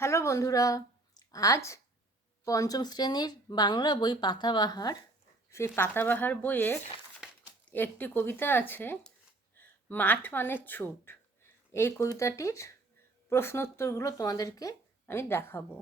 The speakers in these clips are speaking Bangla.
হ্যালো বন্ধুরা, আজ পঞ্চম শ্রেণির বাংলা বই পাতাবাহার। সেই পাতাবাহার বইয়ের একটি কবিতা আছে, মাঠ মানে ছুট। এই কবিতাটির প্রশ্নোত্তরগুলো তোমাদেরকে আমি দেখাবো।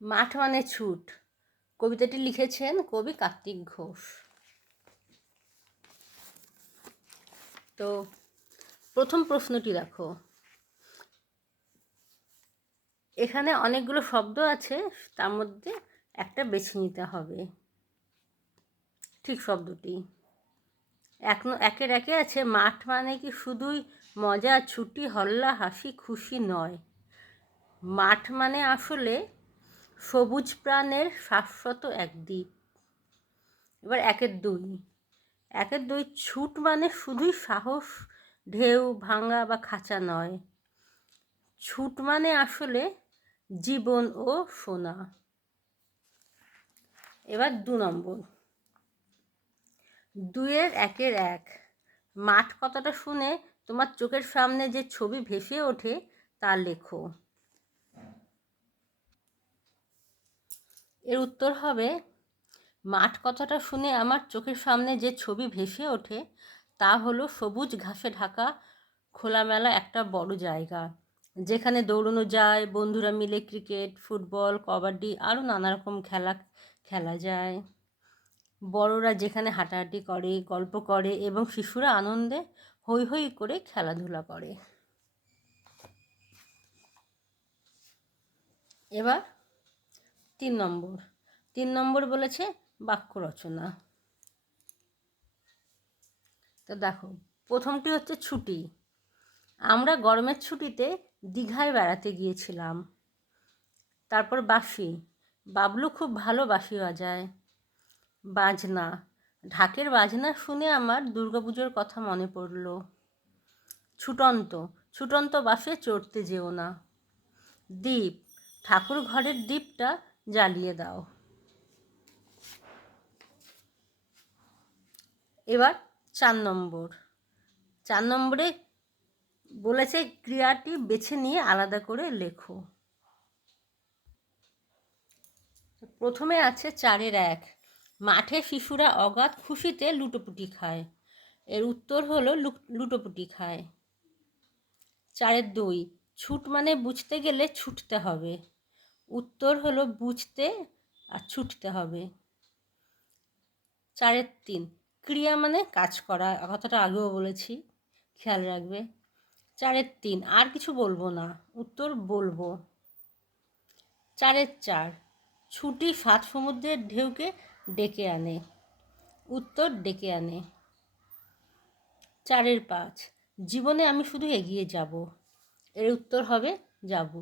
মাঠ মানে ছুট, কবিতাটি লিখেছেন কবি কার্তিক ঘোষ। তো প্রথম প্রশ্নটি দেখো। এখানে অনেকগুলো শব্দ আছে, তার মধ্যে একটা বেছে নিতে হবে। ঠিক শব্দটি। এক একের একে আছে, মাঠ মানে কি শুধুই মজা, ছুটি, হল্লা, হাসি, খুশি নয়। মাঠ মানে আসলে সবুজ প্রাণের শাশ্বত এক দ্বীপ। এবার একের দুই। একের দুই, ছুট মানে শুধুই সাহস ঢেউ, ভাঙা বা খাঁচা নয়। ছুট মানে আসলে জীবন ও সোনা। এবার দু নম্বর। দুয়ের একের এক। মাঠ কথাটা শুনে তোমার চোখের সামনে যে ছবি ভেসে ওঠে তা লেখো। এর উত্তর হবে, মাঠ কথাটা শুনে আমার চোখের সামনে যে ছবি ভেসে ওঠে তা হলো সবুজ ঘাসে ঢাকা খোলামেলা একটা বড় জায়গা। যেখানে দৌড়ানো যায়, বন্ধুরা মিলে ক্রিকেট, ফুটবল, কবাডি আরও নানা রকম খেলা খেলা যায়। বড়রা যেখানে হাঁটাহাঁটি করে, গল্প করে এবং শিশুরা আনন্দে হৈ হৈ করে খেলাধুলা করে। এবার তিন নম্বর। তিন নম্বর বলেছে বাক্য রচনা। তো দেখো, প্রথমটি হচ্ছে ছুটি। আমরা গরমের ছুটিতে দীঘায় বেড়াতে গিয়েছিলাম। তারপর বাসি। বাবলু খুব ভালো বাসি বাজায়। বাজনা। ঢাকের বাজনা শুনে আমার দুর্গাপুজোর কথা মনে পড়ল। ছুটন্ত। ছুটন্ত বাসে চড়তে যেও না। দ্বীপ ঠাকুর ঘরের দ্বীপটা জ্বালিয়ে দাও। এবার চার নম্বর। চার নম্বরে বলেছে ক্রিয়াটি বেছে নিয়ে আলাদা করে লেখো। প্রথমে আছে চারের এক। মাঠে শিশুরা অগাধ খুশিতে লুটোপুটি খায়। এর উত্তর হলো লুটোপুটি খায়। চারের দুই, ছুট মানে বুঝতে গেলে ছুটতে হবে। উত্তর হলো বুঝতে আর ছুটতে হবে। চারের তিন ক্রিয়া মানে কাজ করা, কথাটা আগেও বলেছি, খেয়াল রাখবে। চারের তিন, আর কিছু বলব না, উত্তর বলব। চারের চার, ছুটি সাত সমুদ্রের ঢেউকে ডেকে আনে, উত্তর ডেকে আনে। চারের পাঁচ, জীবনে আমি শুধু এগিয়ে যাব, এর উত্তর হবে যাব।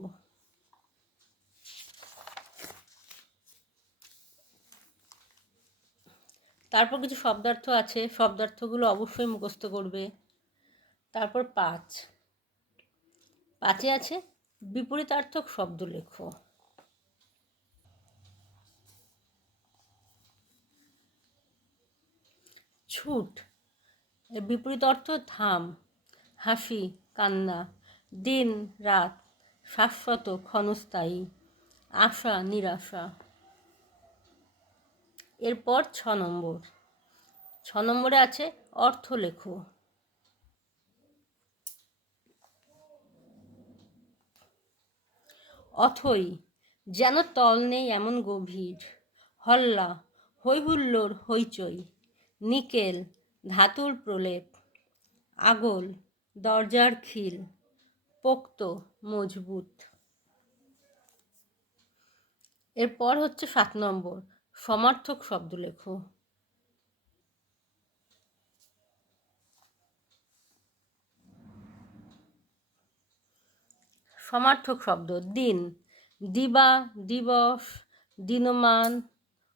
তারপর কিছু শব্দার্থ আছে, শব্দার্থগুলো অবশ্যই মুখস্থ করবে। তারপর পাঁচ। পাঁচে আছে বিপরীতার্থক শব্দ লেখো ছুট বিপরীত অর্থ থাম হাসি, কান্না, দিন, রাত, শাশ্বত, ক্ষণস্থায়ী, আশা, নিরাশা। এরপর ছ নম্বর। ছ নম্বরে আছে অর্থ লেখো অথই, যেন তল নেই এমন গভীর, হল্লা, হৈহুল্লোর হইচই নিকেল, ধাতুর প্রলেপ, আগল, দরজার খিল, পোক্ত, মজবুত। এরপর হচ্ছে সাত নম্বর। সমার্থক শব্দ লেখো। সমার্থক শব্দ, দিন। দিবা, দিবস, দিনমান,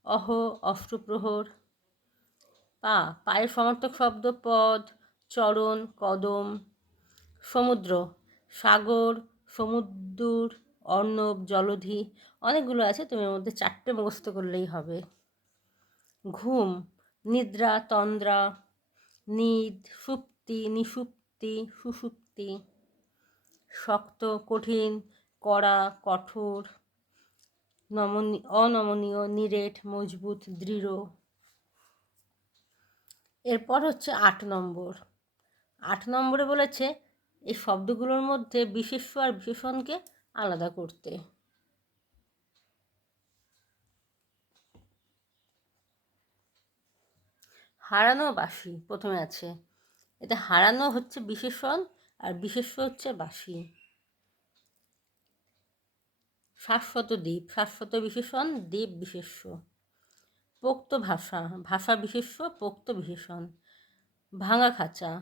অহ অষ্টপ্রহর পা, পায়ের সমার্থক শব্দ, পদ, চরণ, কদম। সমুদ্র, সাগর সমুদ্র অর্ণব, জলধি অনেকগুলো আছে, তুমি এর মধ্যে চারটে মুখস্থ করলেই হবে। ঘুম, নিদ্রা, তন্দ্রা, নিদ, সুপ্তি, নিসুপ্তি সুষুপ্তি সুষুপ্তি শক্ত, কঠিন, কড়া, কঠোর, নমনী, অনমনীয়, নিরেট, মজবুত, দৃঢ়। এরপর হচ্ছে আট নম্বর। আট নম্বরে বলেছে, এই শব্দগুলোর মধ্যে বিশেষ্য আর বিশেষণকে আলাদা করতে। হারানো বাসি প্রথমে আছে। এতে হারানো হচ্ছে বিশেষণ আর বিশেষ্য হচ্ছে বাসি শাশ্বত দ্বীপ, শাশ্বত বিশেষণ, দ্বীপ বিশেষ্য। পোক্ত ভাষা ভাষা বিশেষ্য, পোক্ত বিশেষণ। ভাঙা খাঁচা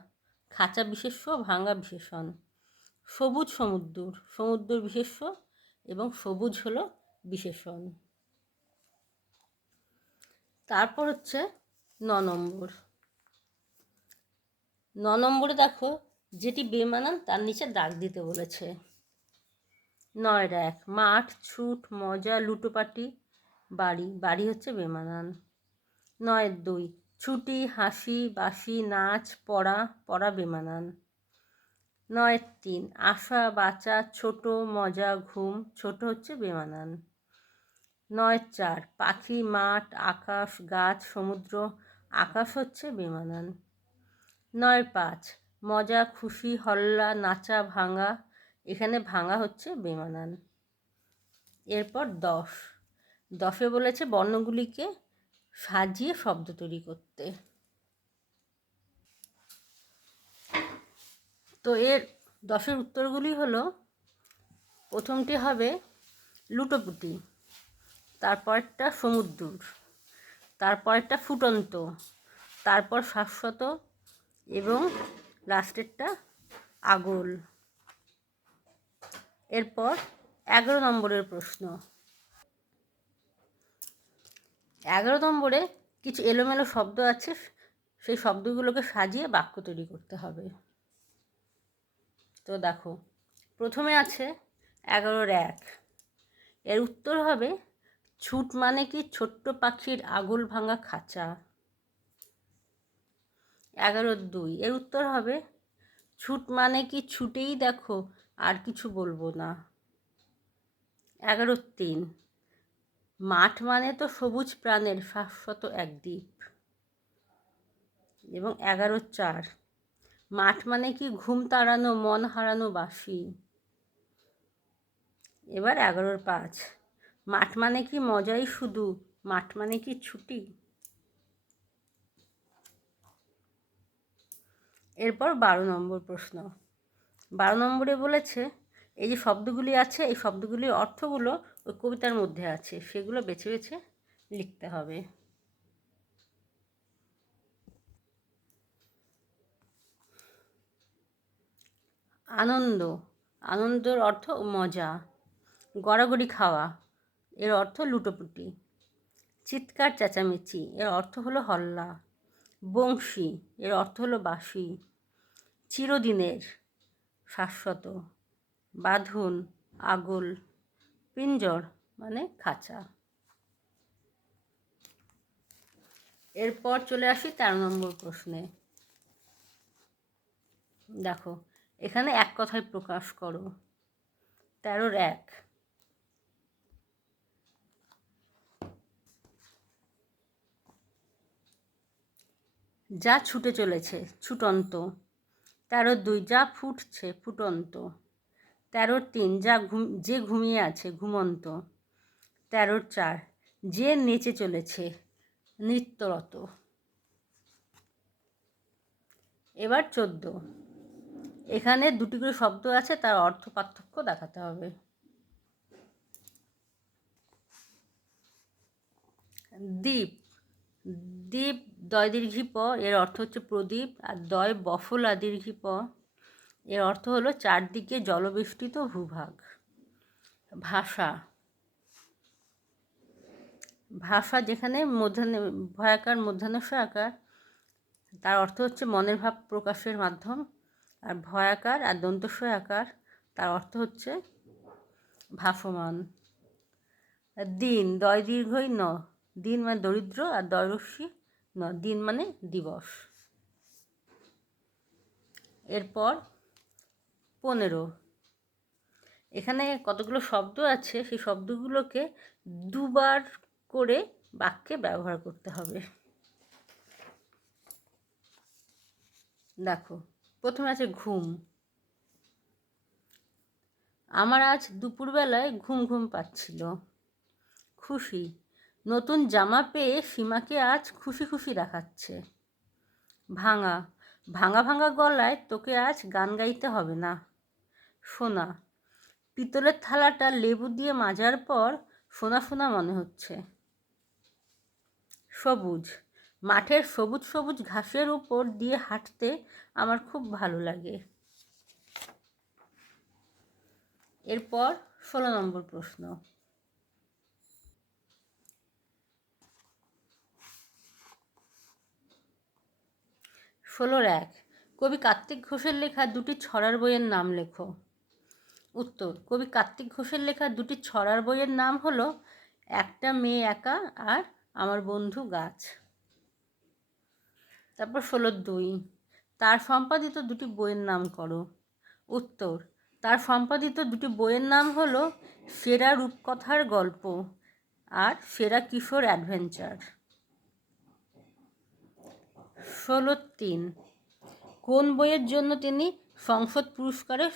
খাঁচা বিশেষ্য, ভাঙা বিশেষণ। সবুজ সমুদ্র সমুদ্র বিশেষ্য এবং সবুজ হলো বিশেষণ। তারপর হচ্ছে ন নম্বর। ন নম্বরে দেখো, যেটি বেমানান তার নিচে দাগ দিতে বলেছে। নয় এক মাঠ, ছুট, মজা, লুটোপাটি, বাড়ি বাড়ি হচ্ছে বেমানান। নয় দুই, ছুটি, হাসি, বাসি, নাচ, পড়া পড়া বেমানান। নয় তিন। আশা, বাঁচা, ছোট, মজা, ঘুম, ছোট হচ্ছে বেমানান। নয় চার। পাখি, মাঠ, আকাশ, গাছ, সমুদ্র, আকাশ হচ্ছে বেমানান। নয় পাঁচ। মজা, খুশি, হল্লা, নাচা, ভাঙা, এখানে ভাঙা হচ্ছে বেমানান। এরপর দশ। দশে বলেছে বর্ণগুলিকে সাজিয়ে শব্দ তৈরি করতে। তো এর দশের উত্তরগুলি হলো, প্রথমটি হবে লুটোপুটি, তারপরটা সমুদ্র তারপরটা ফুটন্ত, তারপর শাশ্বত এবং লাস্টেরটা আগল। এরপর এগারো নম্বরের প্রশ্ন। এগারো নম্বরে কিছু এলোমেলো শব্দ আছে, সেই শব্দগুলোকে সাজিয়ে বাক্য তৈরি করতে হবে। তো দেখো, প্রথমে আছে এগারোর এক। এর উত্তর হবে, ছুট মানে কি ছোট্ট পাখির আগুল ভাঙা খাঁচা? এগারোর দুই। এর উত্তর হবে, ছুট মানে কি ছুটেই দেখো, আর কিছু বলব না। এগারোর তিন। মাঠ মানে তো সবুজ প্রাণের শাশ্বত এক দ্বীপ। এবং এগারো চার। মাঠ মানে কি ঘুম তাড়ানো, মন হারানো বাসি এবার এগারোর পাঁচ। মাঠ মানে কি মজাই শুধু, মাঠ মানে কি ছুটি? এরপর বারো নম্বর প্রশ্ন। বারো নম্বরে বলেছে, এই যে শব্দগুলি আছে, এই শব্দগুলির অর্থগুলো ওই কবিতার মধ্যে আছে, সেগুলো বেছে বেছে লিখতে হবে। আনন্দ। আনন্দের অর্থ মজা। গড়াগড়ি খাওয়া। এর অর্থ লুটোপুটি। চিৎকার চেঁচামেচি। এর অর্থ হলো হল্লা। বংশী। এর অর্থ হলো বাসি চিরদিনের শাশ্বত। বাঁধন, আগল, পিঞ্জর মানে খাঁচা। এরপর চলে আসি তেরো নম্বর প্রশ্নে। দেখো এখানে এক কথায় প্রকাশ করো। তেরোর এক। যা ছুটে চলেছে, ছুটন্ত। তেরো দুই, যা ফুটছে, ফুটন্ত। তেরোর তিন, যা ঘুম, যে ঘুমিয়ে আছে, ঘুমন্ত। তেরোর চার, যে নেচে চলেছে, নৃত্যরত। এবার চোদ্দ। এখানে দুটি করে শব্দ আছে, তার অর্থ পার্থক্য দেখাতে হবে। দ্বীপ দ্বীপ দয় দীর্ঘি প, এর অর্থ হচ্ছে প্রদীপ, আর দয় বফল আদীর্ঘি প, এর অর্থ হলো চারদিকে জলবেষ্টিত ভূভাগ। ভাষা ভাষা যেখানে মধ্যাহ্ন, ভয়াকার মধ্যাহ্ন আকার তার অর্থ হচ্ছে মনের ভাব প্রকাশের মাধ্যম। আর ভয়াকার আর দন্তস্ব আকার, তার অর্থ হচ্ছে ভাসমান। দিন, দয় দীর্ঘই ন। দিন মানে দরিদ্র আর দয়রস্যি ন। দিন মানে দিবস। এরপর পনেরো। এখানে কতগুলো শব্দ আছে, সেই শব্দগুলোকে দুবার করে বাক্যে ব্যবহার করতে হবে। দেখো প্রথমে আছে ঘুম। আমার আজ দুপুরবেলায় ঘুম ঘুম পাচ্ছিল। খুশি। নতুন জামা পেয়ে সীমাকে আজ খুশি খুশি দেখাচ্ছে। ভাঙা। ভাঙা ভাঙা গলায় তোকে আজ গান গাইতে হবে না। সোনা। পিতলের থালাটা লেবু দিয়ে মাজার পর সোনা সোনা মনে হচ্ছে। সবুজ। মাঠের সবুজ সবুজ ঘাসের উপর দিয়ে হাঁটতে আমার খুব ভালো লাগে। এরপর ষোলো নম্বর প্রশ্ন। ষোলোর এক, কবি কার্তিক ঘোষের লেখা দুটি ছড়ার বইয়ের নাম লেখো। উত্তর, কবি কার্তিক ঘোষের লেখা দুটি ছড়ার বইয়ের নাম হলো, একটা মেয়ে একা আর আমার বন্ধু গাছ। তারপর ষোলো দুই। তার সম্পাদিত দুটি বইয়ের নাম করো। উত্তর, তার সম্পাদিত দুটি বইয়ের নাম হলো সেরা রূপকথার গল্প আর সেরা কিশোর অ্যাডভেঞ্চার। ষোলো তিন, কোন বইয়ের জন্য তিনি সংসদ পুরস্কারে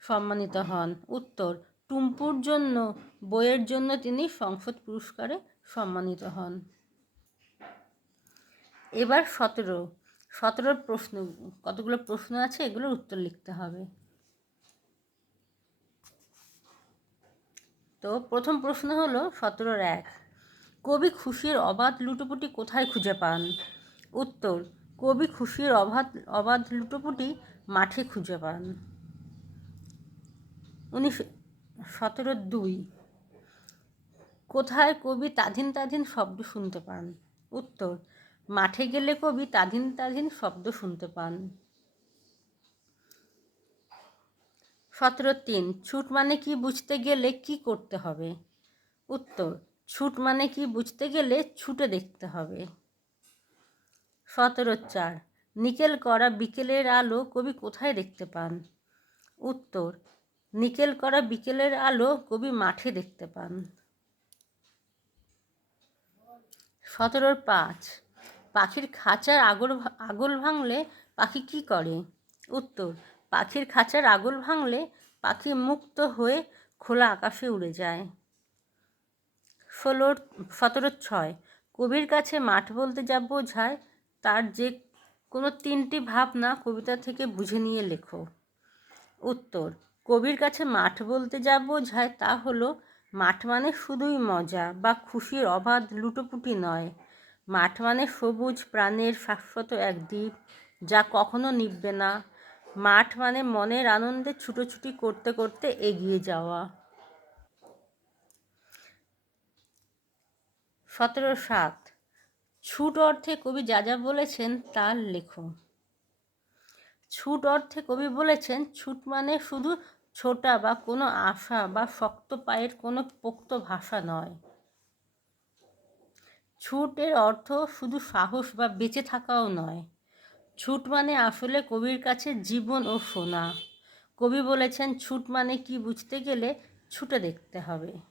সম্মানিত হন? উত্তর, টুম্পুর জন্য বইয়ের জন্য তিনি সংসদ পুরস্কারে সম্মানিত হন। এবার সতেরো, সতেরোর প্রশ্ন, কতগুলো প্রশ্ন আছে এগুলোর উত্তর লিখতে হবে। তো প্রথম প্রশ্ন হলো সতেরোর এক, কবি খুশির অবাধ লুটোপুটি কোথায় খুঁজে পান? উত্তর, কবি খুশির অবাধ অবাধ লুটোপুটি মাঠে খুঁজে পান। উনিশ সতেরো দুই, কোথায় কবি তাধিন তাধিন শব্দ শুনতে পান? উত্তর মাঠে গেলে কবি তাধিন তাধিন শব্দ শুনতে পান। সতেরো তিন, ছুট মানে কি বুঝতে গেলে কি করতে হবে? উত্তর, ছুট মানে কি বুঝতে গেলে ছুটে দেখতে হবে। সতেরো চার, নিকেল করা বিকেলের আলো কবি কোথায় দেখতে পান? উত্তর, নিকেল করা বিকেলের আলো কবি মাঠে দেখতে পান। সতেরোর পাঁচ পাখির খাঁচার আগল আগল ভাঙলে পাখি কি করে? উত্তর, পাখির খাঁচার আগল ভাঙলে পাখি মুক্ত হয়ে খোলা আকাশে উড়ে যায়। ষোলোর, সতেরো ছয়, কবির কাছে মাঠ বলতে যা বোঝায় তার যে কোনো তিনটি ভাবনা কবিতা থেকে বুঝে নিয়ে লেখো। উত্তর, কবির কাছে মাঠ বলতে যা বোঝায় তা হলো, মাঠ মানে শুধুই মজা বা খুশির অবাধ লুটোপুটি নয়। মাঠ মানে সবুজ প্রাণের শাশ্বত এক দ্বীপ যা কখনো নিববে না। মাঠ মানে মনের আনন্দে ছুটোছুটি করতে করতে এগিয়ে যাওয়া। সতেরো সাত। ছুট অর্থে কবি যা যা বলেছেন তার লেখো। ছুট অর্থে কবি বলেছেন, ছুট মানে শুধু ছোটা বা কোনো আশা বা শক্ত পায়ের কোনো পোক্ত ভাষা নয়। ছুটের অর্থ শুধু সাহস বা বেঁচে থাকাও নয়। ছুট মানে আসলে কবির কাছে জীবন ও সোনা। কবি বলেছেন, ছুট মানে কি বুঝতে গেলে ছুটে দেখতে হবে।